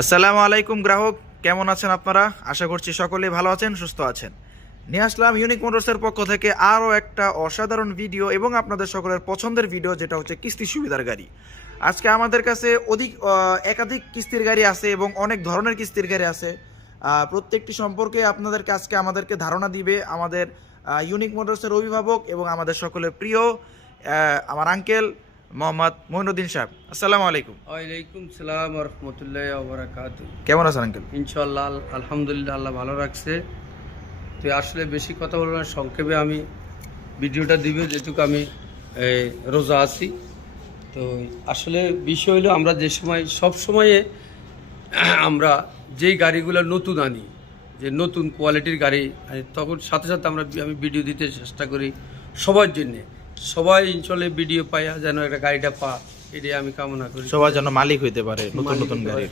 আসসালামু আলাইকুম গ্রাহক, কেমন আছেন আপনারা? আশা করছি সকলেই ভালো আছেন, সুস্থ আছেন। নিয়ে আসলাম ইউনিক মোটরসের পক্ষ থেকে আরও একটা অসাধারণ ভিডিও এবং আপনাদের সকলের পছন্দের ভিডিও, যেটা হচ্ছে কিস্তি সুবিধার গাড়ি। আজকে আমাদের কাছে একাধিক কিস্তির গাড়ি আছে এবং অনেক ধরনের কিস্তির গাড়ি আছে। প্রত্যেকটি সম্পর্কে আপনাদেরকে আজকে আমাদেরকে ধারণা দিবে আমাদের ইউনিক মোটরসের অভিভাবক এবং আমাদের সকলের প্রিয় আমার আঙ্কেল মোহাম্মদ মঈনুদ্দিন সাহেব। আসসালামু আলাইকুম। ওয়ালাইকুম সালাম ওয়া রাহমাতুল্লাহি ওয়া বারাকাতুহু। কেমন আছেন আঙ্কেল? ইনশাআল্লাহ আলহামদুলিল্লাহ, আল্লাহ ভালো রাখছে। তো আসলে বেশি কথা বলবো না, সংক্ষেপে আমি ভিডিওটা দিব যেটুকু আমি রোজা আছি। তো আসলে বিষয় হলো, আমরা যে সময় সব সময়ে আমরা যেই গাড়িগুলো নতুন আনি, যে নতুন কোয়ালিটির গাড়ি আনি, তখন সাথে সাথে আমি ভিডিও দিতে চেষ্টা করি সবার জন্যে। সবাই ইনশাআল্লাহ ভিডিও পাইয়া যেন একটা গাড়িটা পা, এটাই আমি কামনা করি। সবাই যেন মালিক হইতে পারে নতুন নতুন গাড়ির।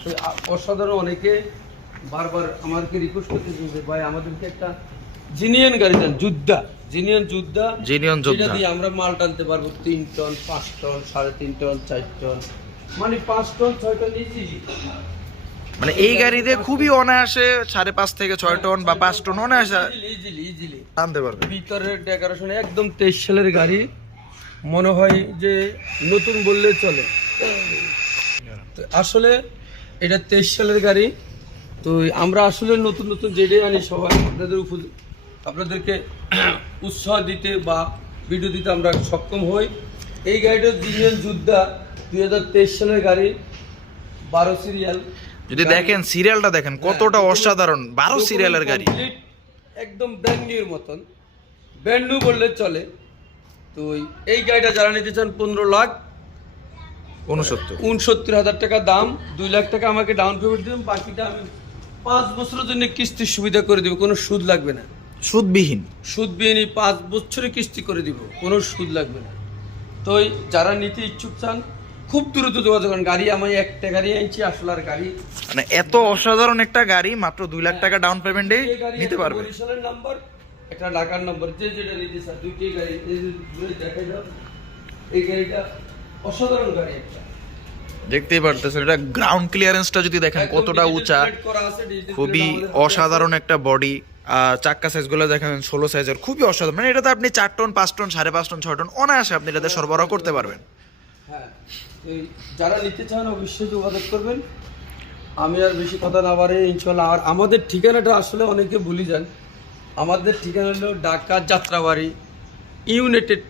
অসাধারণ অনেকে বারবার আমাকে রিকোয়েস্ট করতেছেন যে ভাই আমাদেরকে একটা জিনিয়ন গাড়ি দেন, জিনিয়ন যোদ্ধা দিয়ে আমরা মাল টানতে পারবো 3 টন 5 টন 3.5 টন 4 টন, মানে 5 টন 6 টন ইজিলি। মানে এই গাড়িতে খুবই অনায়াসে 5.5 থেকে 6 টন বা 5 টন অনায়াসে ইজিলি টানতে পারবে। ভিতরের ডেকোরেশন একদম 23 সালের গাড়ি, মনে হয় যে নতুন বললে চলে। তো আসলে এটা 23 সালের গাড়ি। তো আমরা আসলে নতুন নতুন যেটাই আনি সবাই আপনাদেরকে উৎসাহ দিতে বা ভিডিও দিতে আমরা সক্ষম হই। এই গাড়িটা জিনিয়ন যোদ্ধা 2023 সালের গাড়ি, 12 সিরিয়াল। যদি দেখেন সিরিয়ালটা দেখেন কতটা অসাধারণ, 12 সিরিয়ালের গাড়ি, একদম ব্র্যান্ড নিউর মতন, ব্র্যান্ড নিউ বললে চলে। তো এই গাড়িটা যারা নিতে চান 15,69,69,000 টাকা দাম, 2 লাখ টাকা আমাকে ডাউন পেমেন্ট দিবেন, বাকিটা আমি 5 বছরের জন্য কিস্তির সুবিধা করে দিব, কোনো সুদ লাগবে না। সুদবিহীন 5 বছরে কিস্তি করে দিব, কোনো সুদ লাগবে না। তো যারা নিতে ইচ্ছুক চান খুব দ্রুত যোগাযোগ করেন। গাড়ি আমি একটা গাড়ি আনছি, আসলে আর গাড়ি মানে এত অসাধারণ একটা গাড়ি মাত্র 2 লাখ টাকা ডাউন পেমেন্টে নিতে পারবে। বরিশালের নাম্বার, একটা ঢাকার নাম্বার, যে যেটা নিতে চান দুইটি গাড়ি দেখাই দাও। এই গাড়িটা অসাধারণ গাড়ি একটা, দেখতেই পারতেছেন। এটা গ্রাউন্ড ক্লিয়ারেন্সটা যদি দেখেন কতটা উঁচা, খুবই অসাধারণ একটা বডি। চাক্কা সাইজগুলো দেখেন 16 সাইজের, খুবই অসাধারণ। মানে এটাতে আপনি 4 টন 5 টন 5.5 টন 6 টন অনায়াসে আপনি এটাতে সরবরাহ করতে পারবেন। হ্যাঁ, যারা নিতে চান অবশ্যই যোগাযোগ করবেন। আমি আর বেশি কথা না বাড়ে ইনশাল্লাহ। আর আমাদের ঠিকানাটা আসলে অনেকে ভুলে যান। আমাদের ঠিকানা হলো ঢাকা যাত্রাবাড়ি ইউনাইটেড,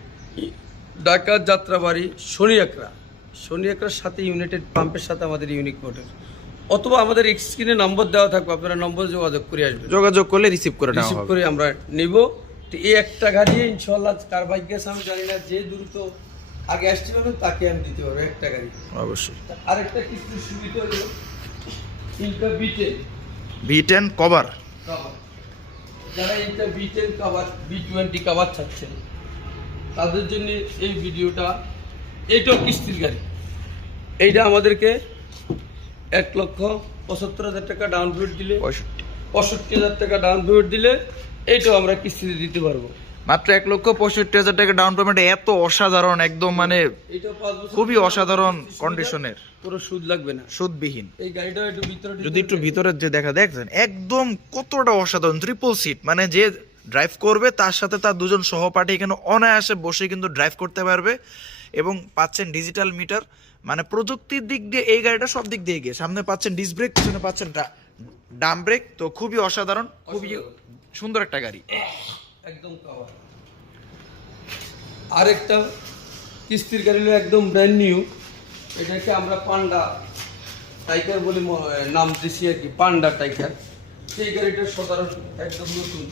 ঢাকা যাত্রাবাড়ি শনি একরার সাথে ইউনাইটেড পাম্পের সাথে আমাদের ইউনিক মোটর, অথবা আমাদের স্ক্রিনে নম্বর দেওয়া থাকবে, আপনারা নম্বর যোগাযোগ করে আসবেন। যোগাযোগ করলে রিসিভ করে আমরা নিব। তো এই একটা গাড়ি ইনশাল্লাহ কার ভাগ্যে আছে আমি জানি না, যে দ্রুত আগে আসতে পারবেন তাকে আমি দিতে পারবো একটা গাড়ি অবশ্যই। আরেকটা কিস্তির সুবিধা হলো ইনকা V10 কভার, যারা Inca V10 cover V20 cover চাচ্ছেন তাদের জন্য এই ভিডিওটা। এইটাও কিস্তির গাড়ি, এইটা আমাদেরকে 1,75,000 টাকা ডাউন পেমেন্ট দিলে, 65,000 টাকা ডাউন পেমেন্ট দিলে এইটাও আমরা কিস্তিতে দিতে পারবো। মাত্র 1,65,000 টাকা ডাউন পেমেন্ট। এত অসাধারণ, একদম মানে খুবই অসাধারণ কন্ডিশনের, পুরো সুদ লাগবে না, সুদবিহীন। এই গাড়িটা একটু ভিতরে, যদি একটু ভিতরে যে দেখছেন একদম কতটা অসাধারণ। 3 সিট, মানে যে ড্রাইভ করবে তার সাথে তার 2জন সহপাঠী এখানে অনায়াসে বসে কিন্তু ড্রাইভ করতে পারবে। এবং পাচ্ছেন ডিজিটাল মিটার, মানে প্রযুক্তির দিক দিয়ে এই গাড়িটা সব দিক দিয়ে গিয়ে সামনে পাচ্ছেন ডিস্ক ব্রেক, পিছনে পাচ্ছেন ডাম ব্রেক। তো খুবই অসাধারণ, খুবই সুন্দর একটা গাড়ি, একদম কভার। আরেকটা কিস্তির গাড়ি হলো একদম ব্র্যান্ড নিউ, এটাকে আমরা পান্ডা টাইগার বলে নাম দিছি আর কি, পান্ডা টাইগার। সেই গাড়িটা সাধারণ একদম নতুন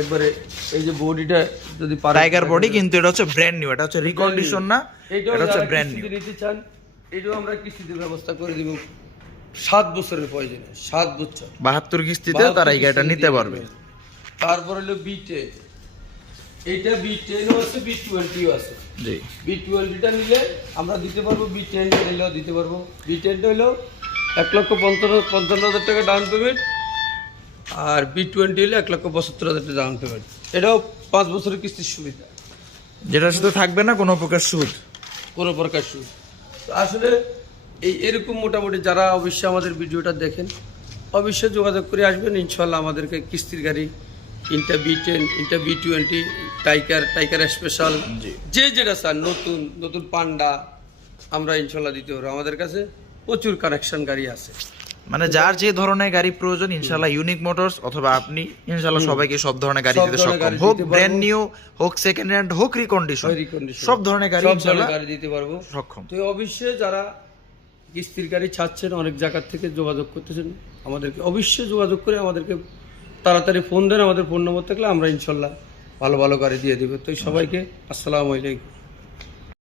একবারে। এই যে বডিটা যদি টাইগার বডি, কিন্তু এটা হচ্ছে ব্র্যান্ড নিউ, এটা হচ্ছে রিকন্ডিশন না, এটা হচ্ছে ব্র্যান্ড নিউ। নিতে চান এটাও আমরা কিস্তির ব্যবস্থা করে দিব 7 বছরের প্রয়োজনে, 7 বছর 72 কিস্তিতে তারা এই গাড়িটা নিতে পারবে। তারপর হলো B10, এইটা B10 ও আছে, B20 ও আছে। জি, B20টা নিলে আমরা দিতে পারবো, B10 নিলেও দিতে পারবো। B10টা হলো 1,55,000 টাকা ডাউন পেমেন্ট, আর B20 হলো 1,75,000 টাকা ডাউন পেমেন্ট। এটাও 5 বছরের কিস্তির সুবিধা, যেটা শুধু থাকবে না কোনো প্রকার সুদ। আসলে এরকম মোটামুটি যারা অবশ্যই আমাদের ভিডিওটা দেখেন অবশ্যই যোগাযোগ করে আসবেন, ইনশাল্লাহ আমাদেরকে কিস্তির গাড়ি ইন্টা B10, ইন্টা B20, টাইকার স্পেশাল, জি। যে যেটা চান, নতুন নতুন পান্ডা আমরা ইনশাল্লাহ দিতে পারবো। আমাদের কাছে প্রচুর কানেকশন গাড়ি আছে। মানে যার যে ধরনের গাড়ি প্রয়োজন ইনশাল্লাহ ইউনিক মোটরস অথবা আপনি ইনশাল্লাহ সবাইকে সব ধরনের গাড়ি সব দিতে ধরনের সক্ষম, গাড়ি হোক দিতে পারবো। ব্র্যান্ড নিউ, হোক সেকেন্ড হ্যান্ড, হোক রিকন্ডিশন, Recondition। সব ধরনের গাড়ি সব ধরনের ইনশাল্লাহ গাড়ি দিতে পারবো সক্ষম। তো অবশ্যই যারা কিস্তির গাড়ি চাচ্ছেন, অনেক জায়গার থেকে যোগাযোগ করতেছেন, আমাদেরকে অবশ্যই যোগাযোগ করে আমাদেরকে তাড়াতাড়ি ফোন দেন। আমাদের ফোন নম্বর থাকলে আমরা ইনশাল্লাহ ভালো ভালো গাড়ি দিয়ে দেবো। তো সবাইকে আসসালামু আলাইকুম।